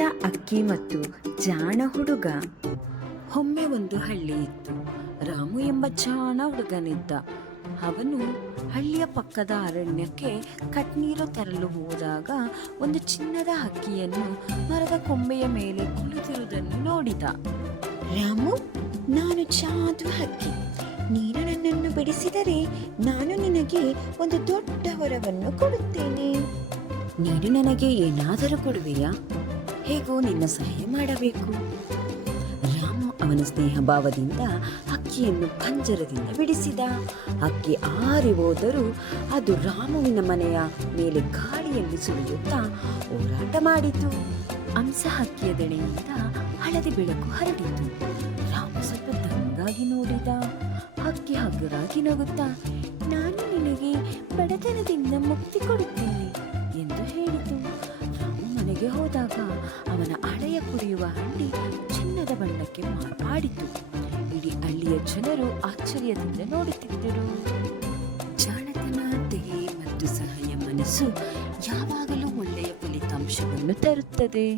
ಅಕ್ಕಿ ಮತ್ತು ಜಾಣ ಹುಡುಗ. ಒಮ್ಮೆ ಒಂದು ಹಳ್ಳಿ ಇತ್ತು. ರಾಮು ಎಂಬ ಜಾಣ ಹುಡುಗನಿದ್ದ. ಅವನು ಹಳ್ಳಿಯ ಪಕ್ಕದ ಅರಣ್ಯಕ್ಕೆ ಕಟ್ನೀರು ತರಲು ಹೋದಾಗ ಒಂದು ಚಿನ್ನದ ಹಕ್ಕಿಯನ್ನು ಮರದ ಕೊಂಬೆಯ ಮೇಲೆ ಕುಳಿತಿರುವುದನ್ನು ನೋಡಿದ. ರಾಮು, ನಾನು ಜಾದು ಹಕ್ಕಿ ನೀನು ನನ್ನನ್ನು ಬಿಡಿಸಿದರೆ ನಾನು ನಿನಗೆ ಒಂದು ದೊಡ್ಡ ಹೊರವನ್ನು ಕೊಡುತ್ತೇನೆ. ನೀನು ನನಗೆ ಏನಾದರೂ ಕೊಡುವೆಯಾ? ಹೇಗೋ ನಿನ್ನ ಸಹಾಯ ಮಾಡಬೇಕು. ರಾಮು ಅವನ ಸ್ನೇಹ ಭಾವದಿಂದ ಹಕ್ಕಿಯನ್ನು ಪಂಜರದಿಂದ ಬಿಡಿಸಿದ. ಹಕ್ಕಿ ಆರಿ ಹೋದರೂ ಅದು ರಾಮುವಿನ ಮನೆಯ ಮೇಲೆ ಗಾಳಿಯಲ್ಲಿ ಸುಳಿಯುತ್ತಾ ಹೋರಾಟ ಮಾಡಿತು. ಅಂಸ ಹಕ್ಕಿಯ ದಣೆಯಿಂದ ಹಳದಿ ಬೆಳಕು ಹರಡಿತು. ರಾಮು ಸ್ವಲ್ಪ ತಂಗಾಗಿ ನೋಡಿದ. ಹಕ್ಕಿ ಹಗುರಾಗಿ ನಗುತ್ತಾ, ನಾನು ನಿನಗೆ ಬಡತನದಿಂದ ಮುಕ್ತಿ ಕೊಡುತ್ತೇನೆ ಎಂದು ಹೇಳಿತು. ಮನೆಗೆ ಹೋದಾಗ ಅವನ ಹಳೆಯ ಕುಡಿಯುವ ಹಂಡಿ ಚಿನ್ನದ ಬಣ್ಣಕ್ಕೆ ಮಾರ್ಪಾಡಿತು ಇಡೀ ಹಳ್ಳಿಯ ಜನರು ಆಶ್ಚರ್ಯದಿಂದ ನೋಡುತ್ತಿದ್ದರು. ಜಾಣತನ ದಯೆ ಮತ್ತು ಸಹಾಯ ಮನಸ್ಸು ಯಾವಾಗಲೂ ಒಳ್ಳೆಯ ಫಲಿತಾಂಶವನ್ನು ತರುತ್ತದೆ.